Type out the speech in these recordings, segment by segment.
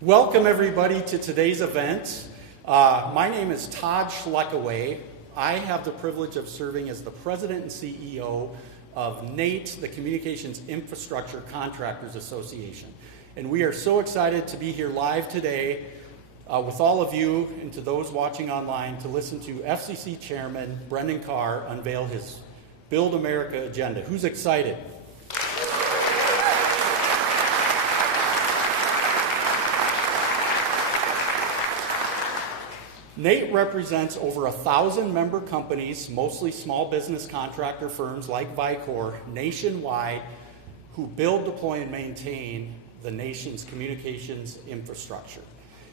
Welcome everybody to today's event. My name is Todd Schleckaway. I have the privilege of serving as the President and CEO of NATE, the Communications Infrastructure Contractors Association. And we are so excited to be here live today with all of you and to those watching online to listen to FCC Chairman Brendan Carr unveil his Build America agenda. Who's excited? NATE represents over 1,000 member companies, mostly small business contractor firms like Vicor, nationwide, who build, deploy, and maintain the nation's communications infrastructure.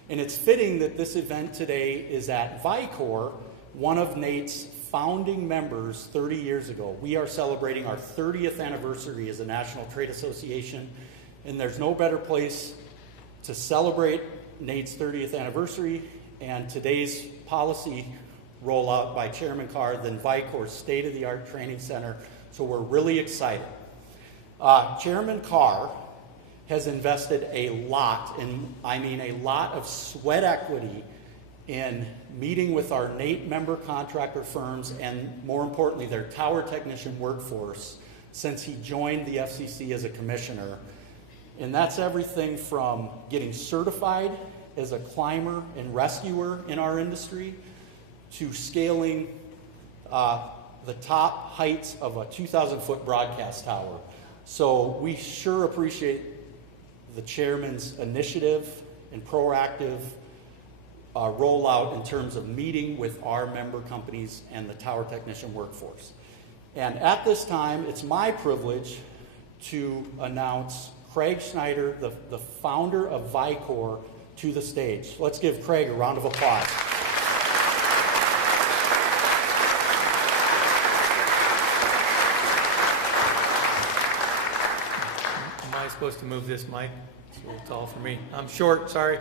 And it's fitting that this event today is at Vicor, one of NATE's founding members 30 years ago. We are celebrating our 30th anniversary as a national trade association, and there's no better place to celebrate NATE's 30th anniversary and today's policy rollout by Chairman Carr than Vicor's state-of-the-art training center, so we're really excited. Chairman Carr has invested a lot, and I mean a lot of sweat equity in meeting with our NATE member contractor firms and, more importantly, their tower technician workforce since he joined the FCC as a commissioner. And that's everything from getting certified as a climber and rescuer in our industry to scaling the top heights of a 2,000-foot broadcast tower. So we sure appreciate the chairman's initiative and proactive rollout in terms of meeting with our member companies and the tower technician workforce. And at this time, it's my privilege to announce Craig Snyder, the founder of Vicor, to the stage. Let's give Craig a round of applause. Am I supposed to move this mic? It's a little tall for me. I'm short, sorry.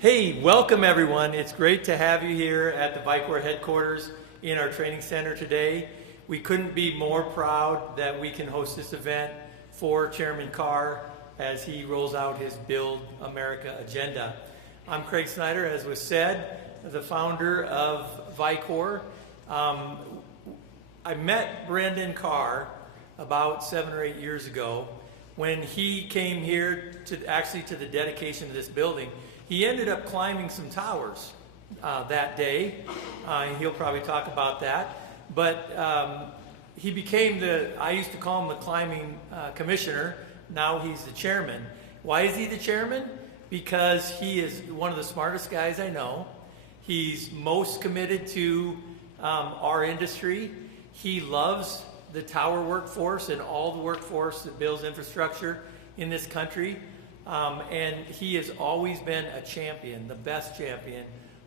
Hey, welcome everyone. It's great to have you here at the Vicor headquarters in our training center today. We couldn't be more proud that we can host this event for Chairman Carr as he rolls out his Build America agenda. I'm Craig Snyder, as was said, the founder of Vicor. I met Brendan Carr about 7 or 8 years ago when he came here to the dedication of this building. He ended up climbing some towers that day. He'll probably talk about that. But he became I used to call him the climbing commissioner. Now he's the chairman. Why is he the chairman? Because he is one of the smartest guys I know. He's most committed to our industry. He loves the tower workforce and all the workforce that builds infrastructure in this country. And he has always been a champion, the best champion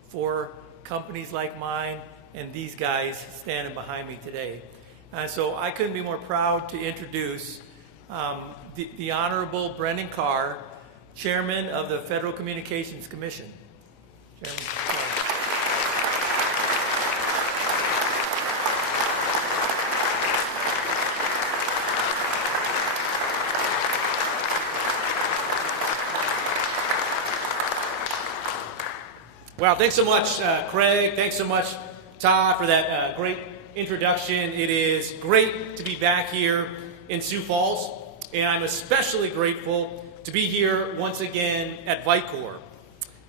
for companies like mine and these guys standing behind me today. So I couldn't be more proud to introduce the Honorable Brendan Carr, Chairman of the Federal Communications Commission. Chairman. Wow, thanks so much, Craig. Thanks so much, Todd, for that great introduction. It is great to be back here in Sioux Falls, and I'm especially grateful to be here once again at Vicor,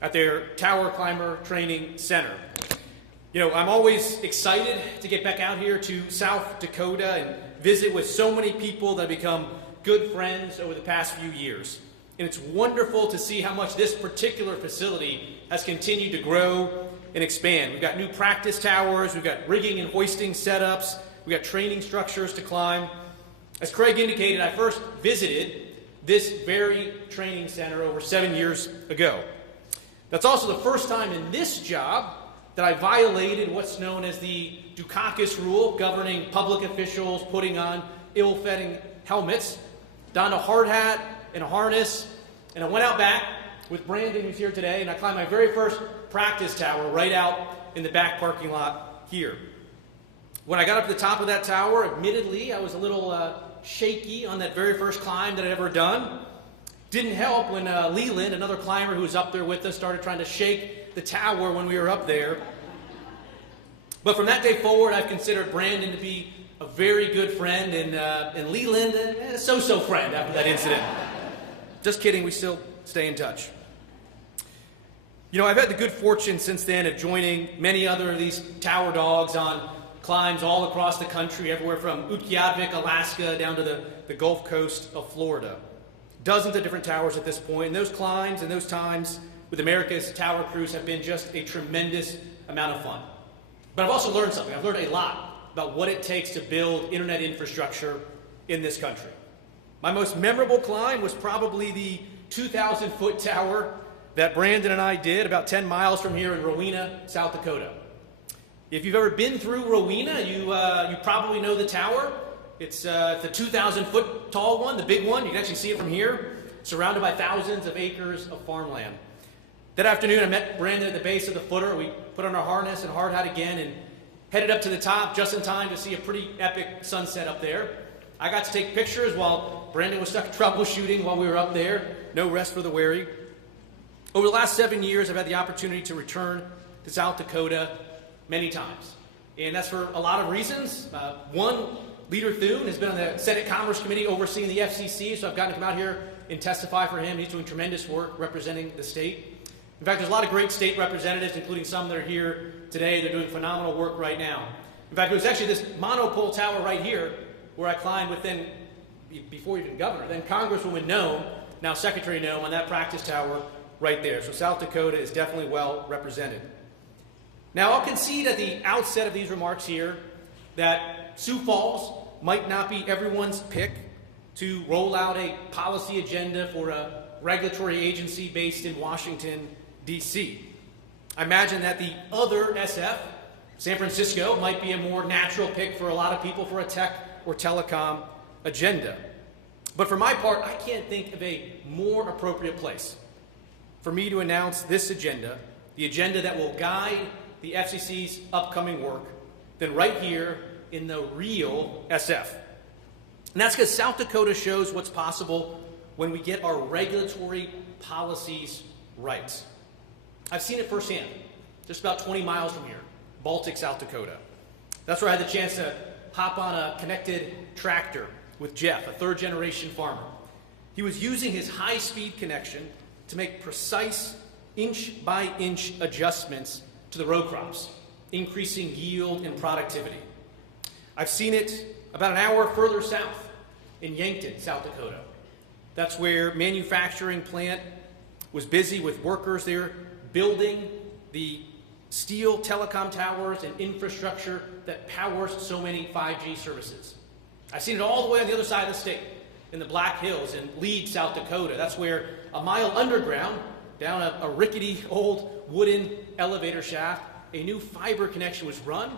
at their Tower Climber Training Center. You know, I'm always excited to get back out here to South Dakota and visit with so many people that have become good friends over the past few years. And it's wonderful to see how much this particular facility has continued to grow and expand. We've got new practice towers, we've got rigging and hoisting setups, we've got training structures to climb. As Craig indicated, I first visited this very training center over 7 years ago. That's also the first time in this job that I violated what's known as the Dukakis rule governing public officials putting on ill-fitting helmets, donned a hard hat and a harness, and I went out back with Brandon, who's here today, and I climbed my very first practice tower right out in the back parking lot here. When I got up to the top of that tower, admittedly, I was a little shaky on that very first climb that I'd ever done. Didn't help when Leland, another climber who was up there with us, started trying to shake the tower when we were up there. But from that day forward, I've considered Brandon to be a very good friend, and Leland a so-so friend after that incident. Just kidding, we still stay in touch. You know, I've had the good fortune since then of joining many other of these tower dogs on climbs all across the country, everywhere from Utqiagvik, Alaska, down to the Gulf Coast of Florida. Dozens of different towers at this point, and those climbs and those times with America's tower crews have been just a tremendous amount of fun. But I've also learned something. I've learned a lot about what it takes to build internet infrastructure in this country. My most memorable climb was probably the 2,000-foot tower that Brandon and I did about 10 miles from here in Rowena, South Dakota. If you've ever been through Rowena, you probably know the tower. It's the 2,000-foot tall one, the big one. You can actually see it from here, surrounded by thousands of acres of farmland. That afternoon, I met Brandon at the base of the footer. We put on our harness and hard hat again and headed up to the top just in time to see a pretty epic sunset up there. I got to take pictures while Brandon was stuck troubleshooting while we were up there. No rest for the weary. Over the last 7 years, I've had the opportunity to return to South Dakota many times. And that's for a lot of reasons. One, Leader Thune has been on the Senate Commerce Committee overseeing the FCC, so I've gotten to come out here and testify for him. He's doing tremendous work representing the state. In fact, there's a lot of great state representatives, including some that are here today. They're doing phenomenal work right now. In fact, it was actually this monopole tower right here where I climbed with then, before even governor, then Congresswoman Noem, now Secretary Noem, on that practice tower right there. So South Dakota is definitely well represented. Now, I'll concede at the outset of these remarks here that Sioux Falls might not be everyone's pick to roll out a policy agenda for a regulatory agency based in Washington, D.C. I imagine that the other SF, San Francisco, might be a more natural pick for a lot of people for a tech or telecom agenda. But for my part, I can't think of a more appropriate place for me to announce this agenda, the agenda that will guide the FCC's upcoming work, than right here in the real SF. And that's because South Dakota shows what's possible when we get our regulatory policies right. I've seen it firsthand, just about 20 miles from here, Baltic, South Dakota. That's where I had the chance to hop on a connected tractor with Jeff, a third-generation farmer. He was using his high-speed connection to make precise inch-by-inch adjustments to the row crops, increasing yield and productivity. I've seen it about an hour further south in Yankton, South Dakota. That's where manufacturing plant was busy with workers there building the steel telecom towers and infrastructure that powers so many 5G services. I've seen it all the way on the other side of the state, in the Black Hills in Lead, South Dakota. That's where a mile underground, down a rickety old wooden elevator shaft, a new fiber connection was run.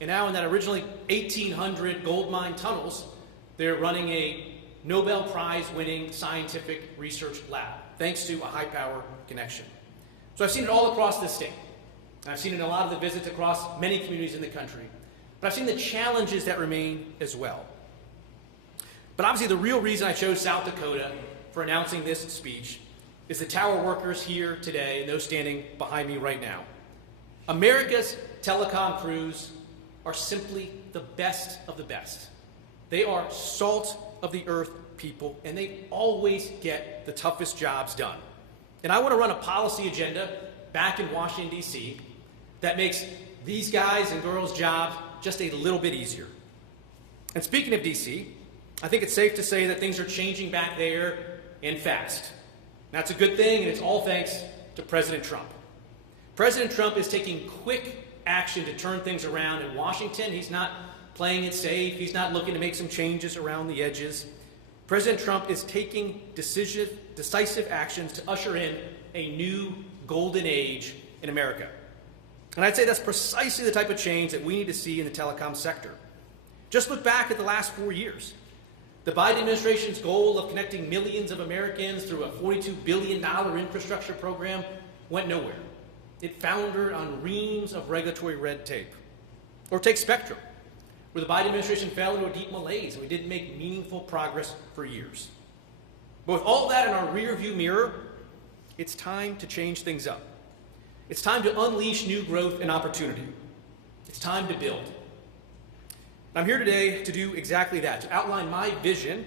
And now in that originally 1,800 gold mine tunnels, they're running a Nobel Prize winning scientific research lab, thanks to a high power connection. So I've seen it all across this state. I've seen it in a lot of the visits across many communities in the country. But I've seen the challenges that remain as well. But obviously the real reason I chose South Dakota for announcing this speech is the tower workers here today and those standing behind me right now. America's telecom crews are simply the best of the best. They are salt of the earth people, and they always get the toughest jobs done. And I want to run a policy agenda back in Washington, D.C. that makes these guys and girls' jobs just a little bit easier. And speaking of D.C., I think it's safe to say that things are changing back there and fast. That's a good thing, and it's all thanks to President Trump. President Trump is taking quick action to turn things around in Washington. He's not playing it safe. He's not looking to make some changes around the edges. President Trump is taking decisive actions to usher in a new golden age in America. And I'd say that's precisely the type of change that we need to see in the telecom sector. Just look back at the last 4 years. The Biden administration's goal of connecting millions of Americans through a $42 billion infrastructure program went nowhere. It foundered on reams of regulatory red tape. Or take Spectrum, where the Biden administration fell into a deep malaise and we didn't make meaningful progress for years. But with all that in our rearview mirror, it's time to change things up. It's time to unleash new growth and opportunity. It's time to build. I'm here today to do exactly that, to outline my vision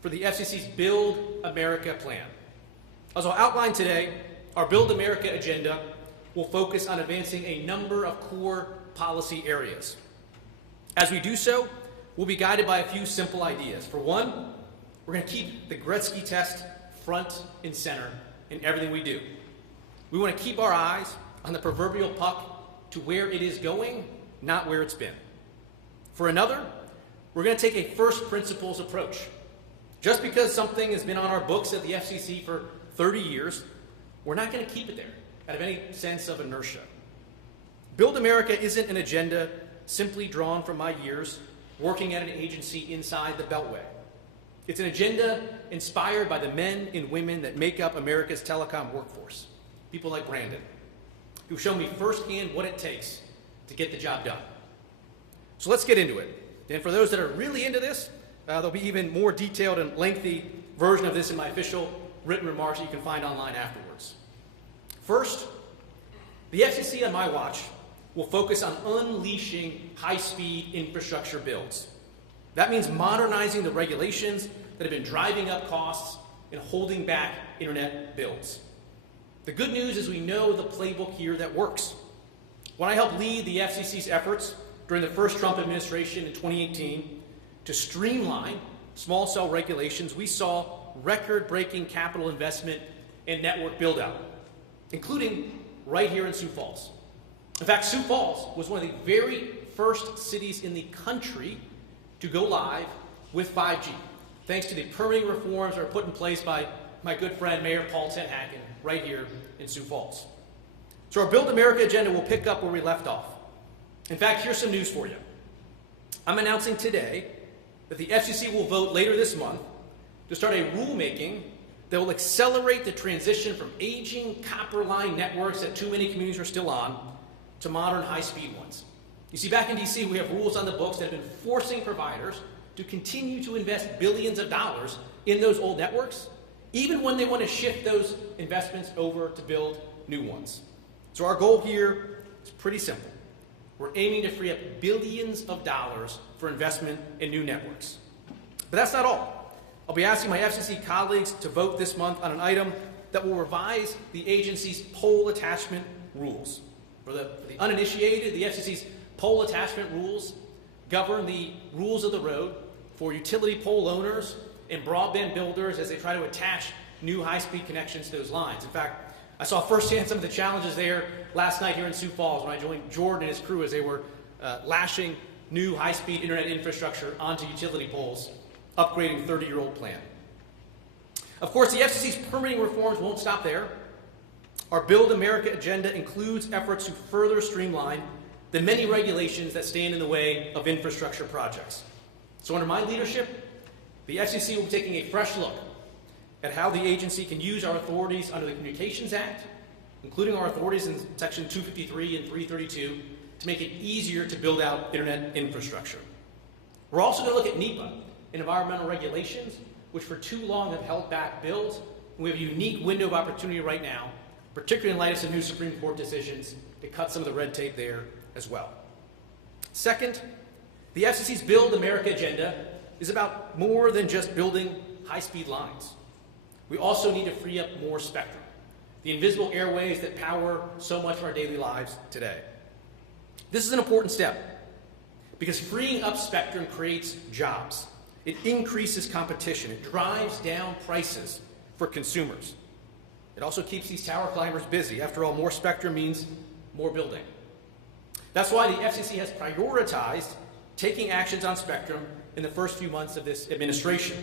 for the FCC's Build America plan. As I'll outline today, our Build America agenda will focus on advancing a number of core policy areas. As we do so, we'll be guided by a few simple ideas. For one, we're going to keep the Gretzky test front and center in everything we do. We want to keep our eyes on the proverbial puck to where it is going, not where it's been. For another, we're going to take a first principles approach. Just because something has been on our books at the FCC for 30 years, we're not going to keep it there out of any sense of inertia. Build America isn't an agenda simply drawn from my years working at an agency inside the Beltway. It's an agenda inspired by the men and women that make up America's telecom workforce, people like Brandon, who've shown me firsthand what it takes to get the job done. So let's get into it. And for those that are really into this, there'll be even more detailed and lengthy version of this in my official written remarks that you can find online afterwards. First, the FCC on my watch will focus on unleashing high-speed infrastructure builds. That means modernizing the regulations that have been driving up costs and holding back internet builds. The good news is we know the playbook here that works. When I helped lead the FCC's efforts during the first Trump administration in 2018 to streamline small cell regulations, we saw record-breaking capital investment and network build-out, including right here in Sioux Falls. In fact, Sioux Falls was one of the very first cities in the country to go live with 5G, thanks to the permitting reforms that are put in place by my good friend Mayor Paul Tenhaken right here in Sioux Falls. So our Build America agenda will pick up where we left off. In fact, here's some news for you. I'm announcing today that the FCC will vote later this month to start a rulemaking that will accelerate the transition from aging copper line networks that too many communities are still on to modern high-speed ones. You see, back in DC, we have rules on the books that have been forcing providers to continue to invest billions of dollars in those old networks, even when they want to shift those investments over to build new ones. So our goal here is pretty simple. We're aiming to free up billions of dollars for investment in new networks. But that's not all. I'll be asking my FCC colleagues to vote this month on an item that will revise the agency's pole attachment rules. For the uninitiated, the FCC's pole attachment rules govern the rules of the road for utility pole owners and broadband builders as they try to attach new high-speed connections to those lines. In fact, I saw firsthand some of the challenges there last night here in Sioux Falls when I joined Jordan and his crew as they were lashing new high-speed internet infrastructure onto utility poles, upgrading 30-year-old plan. Of course, the FCC's permitting reforms won't stop there. Our Build America agenda includes efforts to further streamline the many regulations that stand in the way of infrastructure projects. So under my leadership, the FCC will be taking a fresh look at how the agency can use our authorities under the Communications Act, including our authorities in Section 253 and 332, to make it easier to build out internet infrastructure. We're also going to look at NEPA and environmental regulations, which for too long have held back builds. And we have a unique window of opportunity right now, particularly in light of some new Supreme Court decisions, to cut some of the red tape there as well. Second, the FCC's Build America agenda is about more than just building high-speed lines. We also need to free up more spectrum, the invisible airways that power so much of our daily lives today. This is an important step because freeing up spectrum creates jobs. It increases competition. It drives down prices for consumers. It also keeps these tower climbers busy. After all, more spectrum means more building. That's why the FCC has prioritized taking actions on spectrum in the first few months of this administration.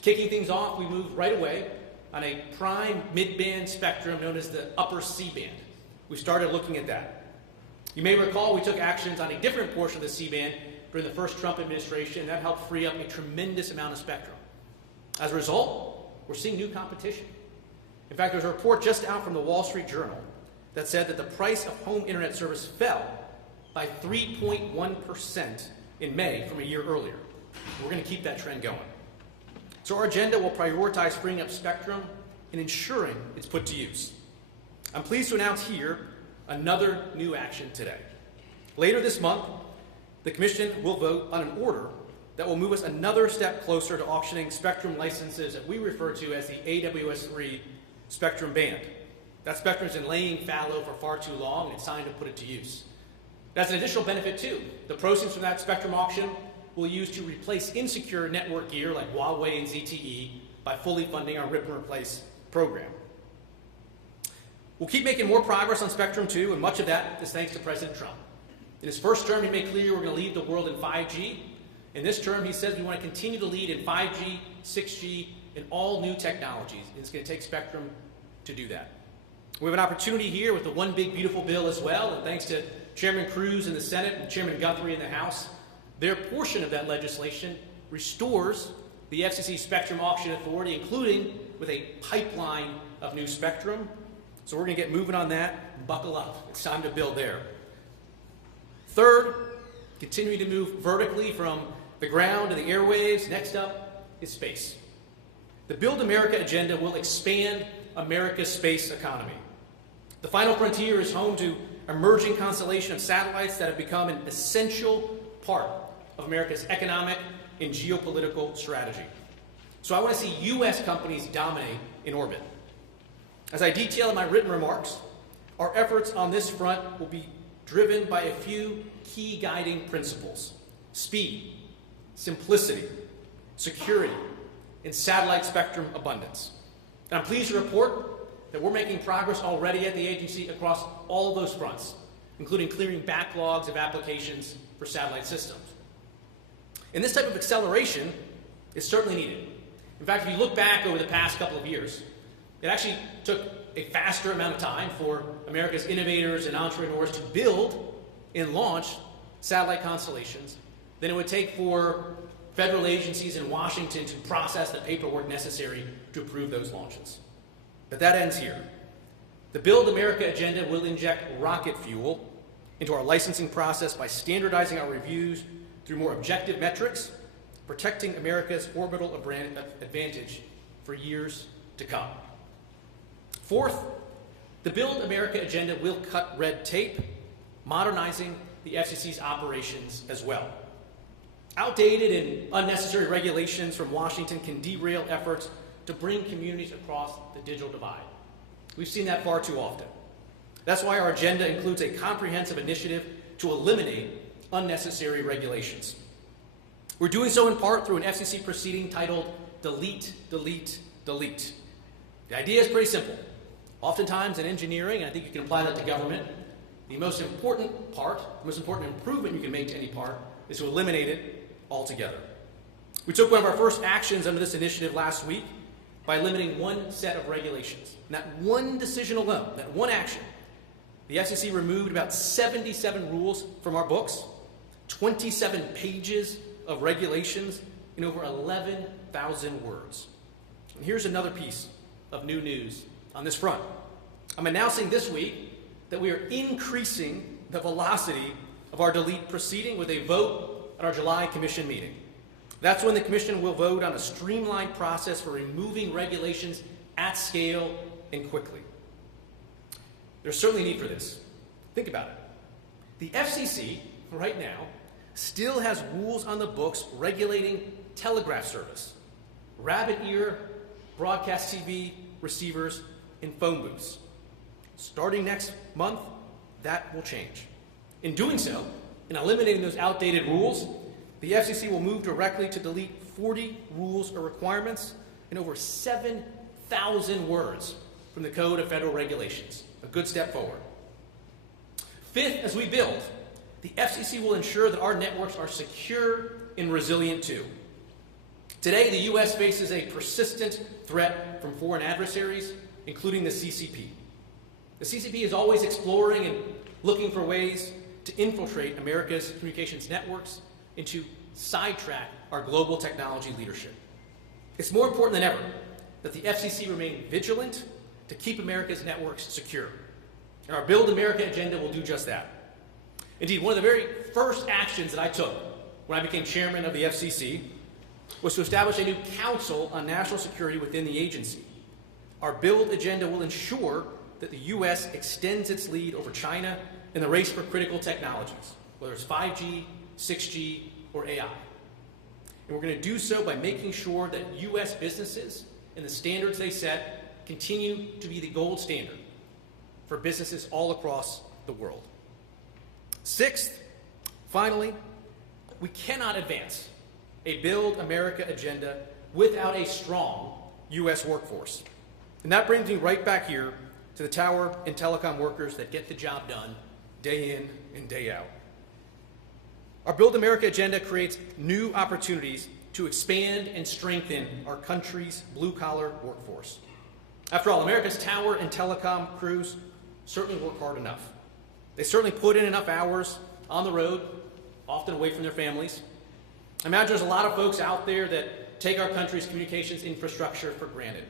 Kicking things off, we moved right away on a prime mid-band spectrum known as the upper C-band. We started looking at that. You may recall we took actions on a different portion of the C-band during the first Trump administration. That helped free up a tremendous amount of spectrum. As a result, we're seeing new competition. In fact, there's a report just out from the Wall Street Journal that said that the price of home internet service fell by 3.1% in May from a year earlier. We're going to keep that trend going. So our agenda will prioritize freeing up spectrum and ensuring it's put to use. I'm pleased to announce here another new action today. Later this month, the Commission will vote on an order that will move us another step closer to auctioning spectrum licenses that we refer to as the AWS-3 spectrum band. That spectrum has been laying fallow for far too long, and it's time to put it to use. That's an additional benefit too. The proceeds from that spectrum auction will use to replace insecure network gear like Huawei and ZTE by fully funding our Rip and Replace program. We'll keep making more progress on spectrum too, and much of that is thanks to President Trump. In his first term, he made clear we're going to lead the world in 5G. In this term, he says we want to continue to lead in 5G, 6G, and all new technologies. And it's going to take spectrum to do that. We have an opportunity here with the One Big Beautiful bill as well, and thanks to Chairman Cruz in the Senate and Chairman Guthrie in the House, their portion of that legislation restores the FCC spectrum auction authority, including with a pipeline of new spectrum. So we're going to get moving on that. Buckle up. It's time to build there. Third, continuing to move vertically from the ground to the airwaves. Next up is space. The Build America agenda will expand America's space economy. The final frontier is home to an emerging constellation of satellites that have become an essential part of America's economic and geopolitical strategy. So I want to see U.S. companies dominate in orbit. As I detail in my written remarks, our efforts on this front will be driven by a few key guiding principles: speed, simplicity, security, and satellite spectrum abundance. And I'm pleased to report that we're making progress already at the agency across all those fronts, including clearing backlogs of applications for satellite systems. And this type of acceleration is certainly needed. In fact, if you look back over the past couple of years, it actually took a faster amount of time for America's innovators and entrepreneurs to build and launch satellite constellations than it would take for federal agencies in Washington to process the paperwork necessary to approve those launches. But that ends here. The Build America agenda will inject rocket fuel into our licensing process by standardizing our reviews through more objective metrics, protecting America's orbital advantage for years to come. Fourth, the Build America agenda will cut red tape, modernizing the FCC's operations as well. Outdated and unnecessary regulations from Washington can derail efforts to bring communities across the digital divide. We've seen that far too often. That's why our agenda includes a comprehensive initiative to eliminate unnecessary regulations. We're doing so in part through an FCC proceeding titled Delete, Delete, Delete. The idea is pretty simple. Oftentimes in engineering, and I think you can apply that to government, the most important part, the most important improvement you can make to any part is to eliminate it altogether. We took one of our first actions under this initiative last week by limiting one set of regulations. And that one decision alone, that one action, the FCC removed about 77 rules from our books, 27 pages of regulations, and over 11,000 words. And here's another piece of new news on this front. I'm announcing this week that we are increasing the velocity of our delete proceeding with a vote at our July Commission meeting. That's when the Commission will vote on a streamlined process for removing regulations at scale and quickly. There's certainly need for this. Think about it. The FCC, right now, still has rules on the books regulating telegraph service, rabbit ear, broadcast TV, receivers, and phone booths. Starting next month, that will change. In doing so, in eliminating those outdated rules, the FCC will move directly to delete 40 rules or requirements and over 7,000 words from the Code of Federal Regulations. A good step forward. Fifth, as we build, the FCC will ensure that our networks are secure and resilient too. Today, the U.S. faces a persistent threat from foreign adversaries, including the CCP. The CCP is always exploring and looking for ways to infiltrate America's communications networks and to sidetrack our global technology leadership. It's more important than ever that the FCC remain vigilant to keep America's networks secure. And our Build America agenda will do just that. Indeed, one of the very first actions that I took when I became chairman of the FCC was to establish a new council on national security within the agency. Our build agenda will ensure that the U.S. extends its lead over China in the race for critical technologies, whether it's 5G, 6G, or AI. And we're going to do so by making sure that U.S. businesses and the standards they set continue to be the gold standard for businesses all across the world. Sixth, finally, we cannot advance a Build America agenda without a strong U.S. workforce. And that brings me right back here to the tower and telecom workers that get the job done day in and day out. Our Build America agenda creates new opportunities to expand and strengthen our country's blue-collar workforce. After all, America's tower and telecom crews certainly work hard enough. They certainly put in enough hours on the road, often away from their families. I imagine there's a lot of folks out there that take our country's communications infrastructure for granted.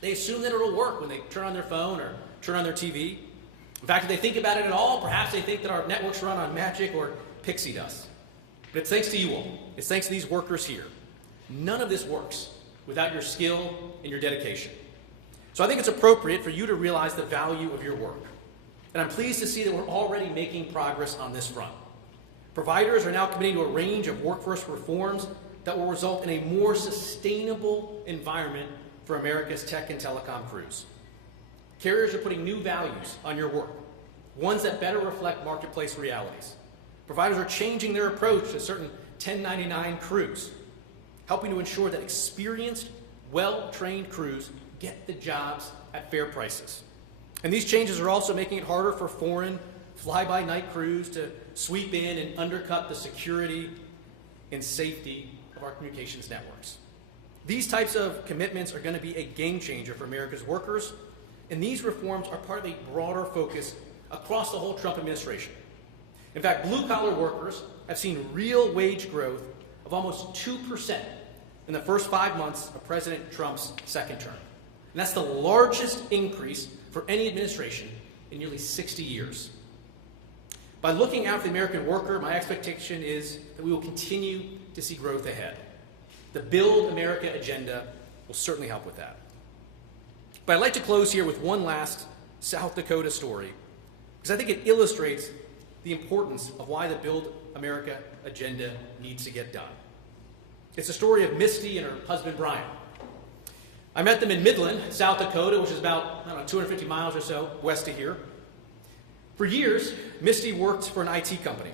They assume that it'll work when they turn on their phone or turn on their TV. In fact, if they think about it at all, perhaps they think that our networks run on magic or pixie dust. But it's thanks to you all. It's thanks to these workers here. None of this works without your skill and your dedication. So I think it's appropriate for you to realize the value of your work. And I'm pleased to see that we're already making progress on this front. Providers are now committing to a range of workforce reforms that will result in a more sustainable environment for America's tech and telecom crews. Carriers are putting new values on your work, ones that better reflect marketplace realities. Providers are changing their approach to certain 1099 crews, helping to ensure that experienced, well-trained crews get the jobs at fair prices. And these changes are also making it harder for foreign fly-by-night crews to sweep in and undercut the security and safety of our communications networks. These types of commitments are going to be a game changer for America's workers, and these reforms are part of a broader focus across the whole Trump administration. In fact, blue-collar workers have seen real wage growth of almost 2% in the first 5 months of President Trump's second term. And that's the largest increase for any administration in nearly 60 years. By looking out for the American worker, my expectation is that we will continue to see growth ahead. The Build America agenda will certainly help with that. But I'd like to close here with one last South Dakota story, because I think it illustrates the importance of why the Build America agenda needs to get done. It's the story of Misty and her husband, Brian. I met them in Midland, South Dakota, which is about 250 miles or so west of here. For years, Misty worked for an IT company.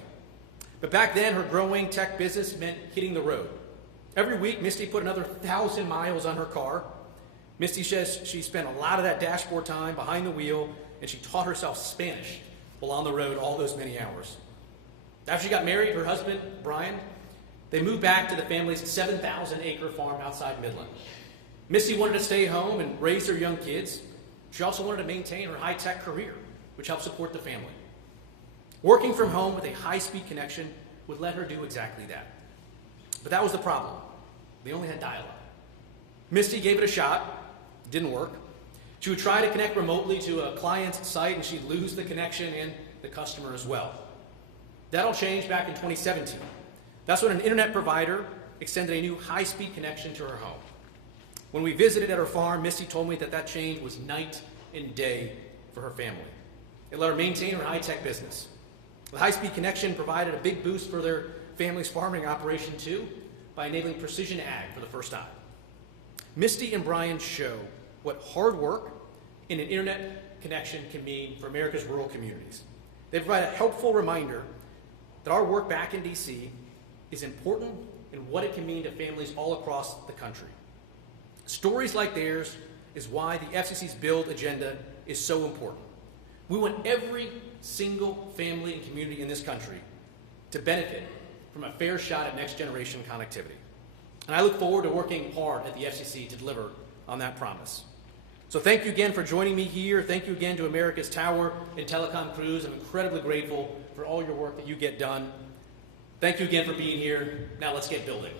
But back then, her growing tech business meant hitting the road. Every week, Misty put another 1,000 miles on her car. Misty says she spent a lot of that dashboard time behind the wheel, and she taught herself Spanish while on the road all those many hours. After she got married, her husband, Brian, they moved back to the family's 7,000-acre farm outside Midland. Misty wanted to stay home and raise her young kids. She also wanted to maintain her high-tech career, which helped support the family. Working from home with a high-speed connection would let her do exactly that. But that was the problem. They only had dial-up. Misty gave it a shot. It didn't work. She would try to connect remotely to a client's site, and she'd lose the connection and the customer as well. That'll change back in 2017. That's when an internet provider extended a new high-speed connection to her home. When we visited at her farm, Misty told me that that change was night and day for her family. It let her maintain her high-tech business. The high-speed connection provided a big boost for their family's farming operation too, by enabling precision ag for the first time. Misty and Brian show what hard work and an internet connection can mean for America's rural communities. They provide a helpful reminder that our work back in DC is important and what it can mean to families all across the country. Stories like theirs is why the FCC's Build agenda is so important. We want every single family and community in this country to benefit from a fair shot at next-generation connectivity. And I look forward to working hard at the FCC to deliver on that promise. So thank you again for joining me here. Thank you again to America's tower and telecom crews. I'm incredibly grateful for all your work that you get done. Thank you again for being here. Now let's get building.